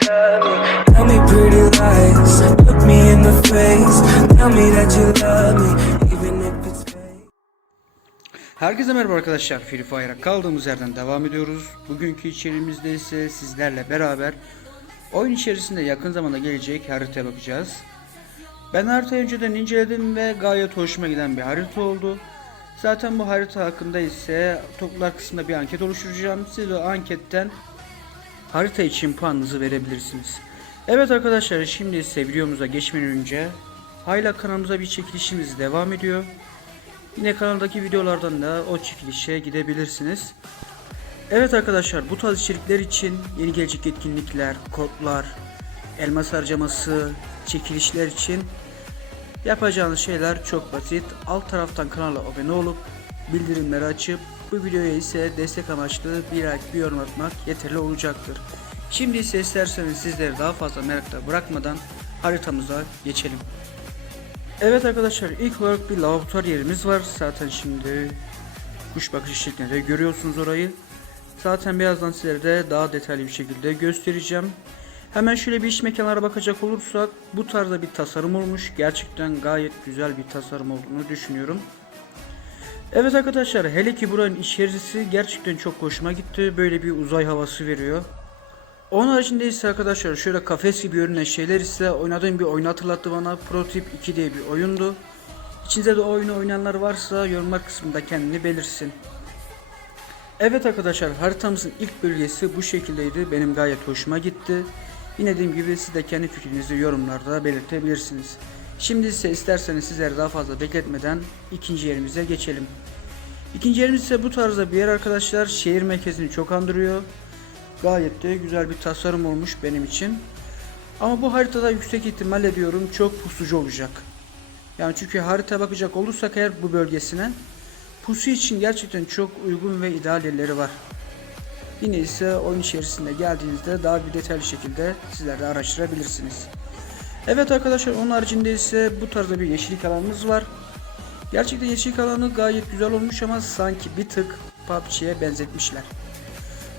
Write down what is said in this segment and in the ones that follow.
Tell me pretty lies, look me in the face. Tell me that you love me. Herkese merhaba arkadaşlar. Free Fire'a kaldığımız yerden devam ediyoruz. Bugünkü içeriğimizde ise sizlerle beraber oyun içerisinde yakın zamanda gelecek haritaya bakacağız. Ben haritayı önceden inceledim ve gayet hoşuma giden bir harita oldu. Zaten bu harita hakkında ise topluluk kısmında bir anket oluşturacağım. Siz o anketten harita için puanınızı verebilirsiniz. Evet arkadaşlar şimdi ise videomuza geçmeden önce hala kanalımıza bir çekilişimiz devam ediyor. Yine kanaldaki videolardan da o çekilişe gidebilirsiniz. Evet arkadaşlar bu tarz içerikler için yeni gelecek etkinlikler, kodlar, elmas harcaması, çekilişler için yapacağınız şeyler çok basit. Alt taraftan kanala abone olup bildirimleri açıp bu videoya ise destek amaçlı bir like bir yorum atmak yeterli olacaktır. Şimdi ise isterseniz sizleri daha fazla merakla bırakmadan haritamıza geçelim. Evet arkadaşlar ilk olarak bir laboratuvar yerimiz var. Zaten şimdi kuş bakışı şeklinde görüyorsunuz orayı. Zaten birazdan sizlere de daha detaylı bir şekilde göstereceğim. Hemen şöyle bir iş mekanlara bakacak olursak bu tarzda bir tasarım olmuş. Gerçekten gayet güzel bir tasarım olduğunu düşünüyorum. Evet arkadaşlar hele ki buranın içerisi gerçekten çok hoşuma gitti. Böyle bir uzay havası veriyor. Onun haricinde ise arkadaşlar şöyle kafes gibi görünen şeyler ise oynadığım bir oyunu hatırlattı bana. Protip 2 diye bir oyundu. İçinizde de oyunu oynayanlar varsa yorumlar kısmında kendini belirsin. Evet arkadaşlar haritamızın ilk bölgesi bu şekildeydi. Benim gayet hoşuma gitti. Yine dediğim gibi siz de kendi fikrinizi yorumlarda belirtebilirsiniz. Şimdi ise isterseniz sizleri daha fazla bekletmeden ikinci yerimize geçelim. İkinci yerimiz ise bu tarzda bir yer arkadaşlar. Şehir merkezini çok andırıyor. Gayet de güzel bir tasarım olmuş benim için. Ama bu haritada yüksek ihtimalle diyorum çok pusucu olacak. Yani çünkü harita bakacak olursak eğer bu bölgesine pusu için gerçekten çok uygun ve ideal yerleri var. Yine ise oyun içerisinde geldiğinizde daha bir detaylı şekilde sizler de araştırabilirsiniz. Evet arkadaşlar onun haricinde ise bu tarzda bir yeşillik alanımız var. Gerçekten yeşillik alanı gayet güzel olmuş ama sanki bir tık PUBG'ye benzetmişler.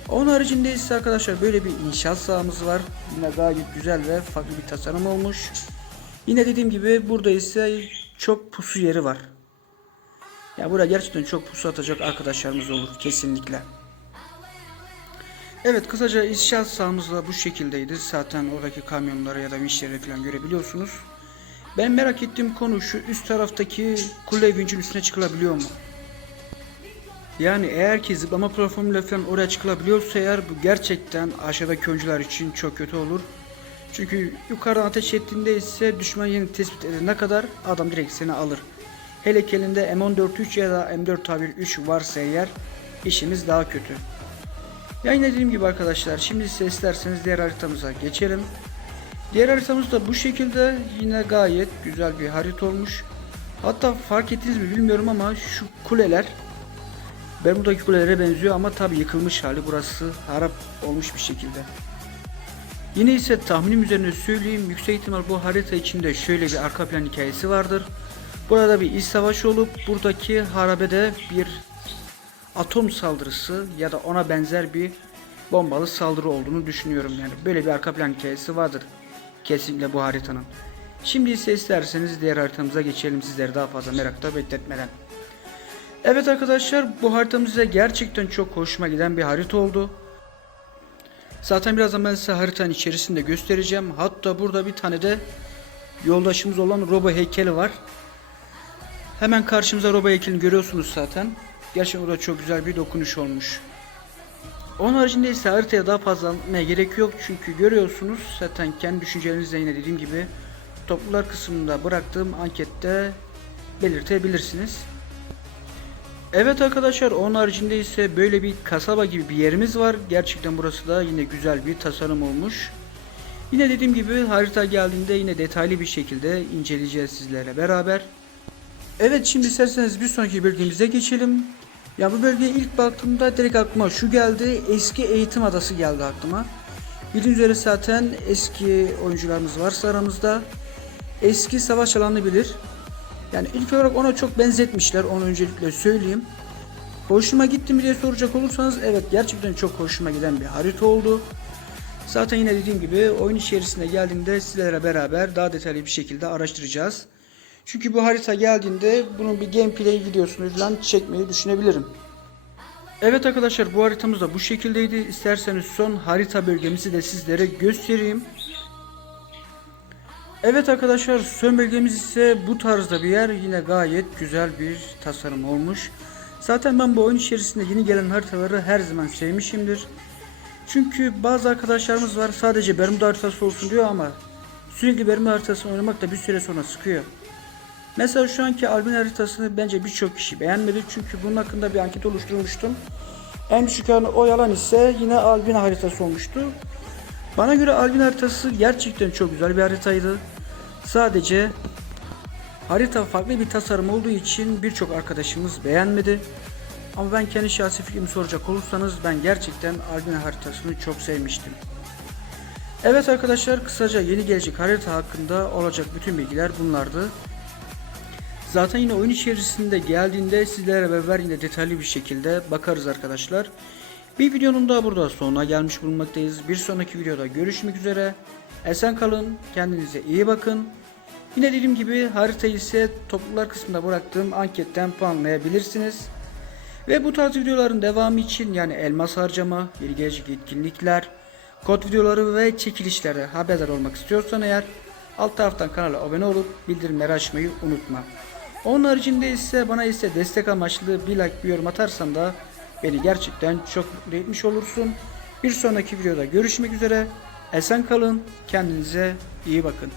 Onun haricinde ise arkadaşlar böyle bir inşaat sahamız var. Yine gayet güzel ve farklı bir tasarım olmuş. Yine dediğim gibi burada ise çok pusu yeri var. Ya burada gerçekten çok pusu atacak arkadaşlarımız olur kesinlikle. Evet kısaca inşaat sahamız da bu şekildeydi. Zaten oradaki kamyonları ya da vinçleri falan görebiliyorsunuz. Ben merak ettiğim konu şu üst taraftaki kule vincin üstüne çıkılabiliyor mu? Yani eğer ki zıplama platformuyla falan oraya çıkılabiliyorsa eğer bu gerçekten aşağıdaki oyuncular için çok kötü olur. Çünkü yukarıdan ateş ettiğinde ise düşman yeni tespit edene kadar adam direkt seni alır. Hele ki elinde M14-3 ya da M4A1-3 varsa eğer işimiz daha kötü. Yani dediğim gibi arkadaşlar şimdi ise isterseniz diğer haritamıza geçelim. Diğer haritamız da bu şekilde yine gayet güzel bir harita olmuş. Hatta fark ettiniz mi bilmiyorum ama şu kuleler Bermuda'daki kulelere benziyor ama tabi yıkılmış hali burası harap olmuş bir şekilde. Yine ise tahminim üzerine söyleyeyim yüksek ihtimal bu harita içinde şöyle bir arka plan hikayesi vardır. Burada bir iç savaş olup buradaki harabede bir atom saldırısı ya da ona benzer bir bombalı saldırı olduğunu düşünüyorum yani böyle bir arka plan hikayesi vardır kesinlikle bu haritanın. Şimdi ise isterseniz diğer haritamıza geçelim sizleri daha fazla merakta bekletmeden. Evet arkadaşlar bu haritamız size gerçekten çok hoşuma giden bir harita oldu. Zaten birazdan ben size haritanın içerisinde göstereceğim. Hatta burada bir tane de yoldaşımız olan Robo heykeli var. Hemen karşımıza Robo heykelini görüyorsunuz zaten. Gerçekten o da çok güzel bir dokunuş olmuş. Onun haricinde ise haritaya daha fazla anlatmaya gerek yok. Çünkü görüyorsunuz zaten kendi düşüncelerinizle yine dediğim gibi topluluklar kısmında bıraktığım ankette belirtebilirsiniz. Evet arkadaşlar onun haricinde ise böyle bir kasaba gibi bir yerimiz var. Gerçekten burası da yine güzel bir tasarım olmuş. Yine dediğim gibi harita geldiğinde yine detaylı bir şekilde inceleyeceğiz sizlerle beraber. Evet şimdi isterseniz bir sonraki bölgemize geçelim. Ya bu bölgeye ilk baktığımda direkt aklıma şu geldi. Eski eğitim adası geldi aklıma. Bildiğiniz üzere zaten eski oyuncularımız varsa aramızda. Eski savaş alanı bilir. Yani ilk olarak ona çok benzetmişler. Onu öncelikle söyleyeyim. Hoşuma gitti mi diye soracak olursanız evet gerçekten çok hoşuma giden bir harita oldu. Zaten yine dediğim gibi oyun içerisine geldiğinde sizlere beraber daha detaylı bir şekilde araştıracağız. Çünkü bu harita geldiğinde bunun bir gameplay videosunu falan çekmeyi düşünebilirim. Evet arkadaşlar bu haritamız da bu şekildeydi. İsterseniz son harita bölgemizi de sizlere göstereyim. Evet arkadaşlar son bölgemiz ise bu tarzda bir yer. Yine gayet güzel bir tasarım olmuş. Zaten ben bu oyun içerisinde yeni gelen haritaları her zaman sevmişimdir. Çünkü bazı arkadaşlarımız var sadece Bermuda haritası olsun diyor ama sürekli Bermuda haritasını oynamak da bir süre sonra sıkıyor. Mesela şu anki Albin haritasını bence birçok kişi beğenmedi çünkü bunun hakkında bir anket oluşturmuştum. En düşük oy alan ise yine Albin haritası olmuştu. Bana göre Albin haritası gerçekten çok güzel bir haritaydı. Sadece harita farklı bir tasarım olduğu için birçok arkadaşımız beğenmedi. Ama ben kendi şahsi fikrimi soracak olursanız ben gerçekten Albin haritasını çok sevmiştim. Evet arkadaşlar kısaca yeni gelecek harita hakkında olacak bütün bilgiler bunlardı. Zaten yine oyun içerisinde geldiğinde sizlere beraber yine detaylı bir şekilde bakarız arkadaşlar. Bir videonun daha burada sonuna gelmiş bulunmaktayız. Bir sonraki videoda görüşmek üzere. Esen kalın, kendinize iyi bakın. Yine dediğim gibi haritayı ise topluluklar kısmında bıraktığım anketten puanlayabilirsiniz. Ve bu tarz videoların devamı için yani elmas harcama, yeni gelecek etkinlikler, kod videoları ve çekilişlerde haberdar olmak istiyorsan eğer alt taraftan kanala abone olup bildirimleri açmayı unutma. Onun haricinde ise bana ise destek amaçlı bir like bir yorum atarsan da beni gerçekten çok mutlu etmiş olursun. Bir sonraki videoda görüşmek üzere. Esen kalın, kendinize iyi bakın.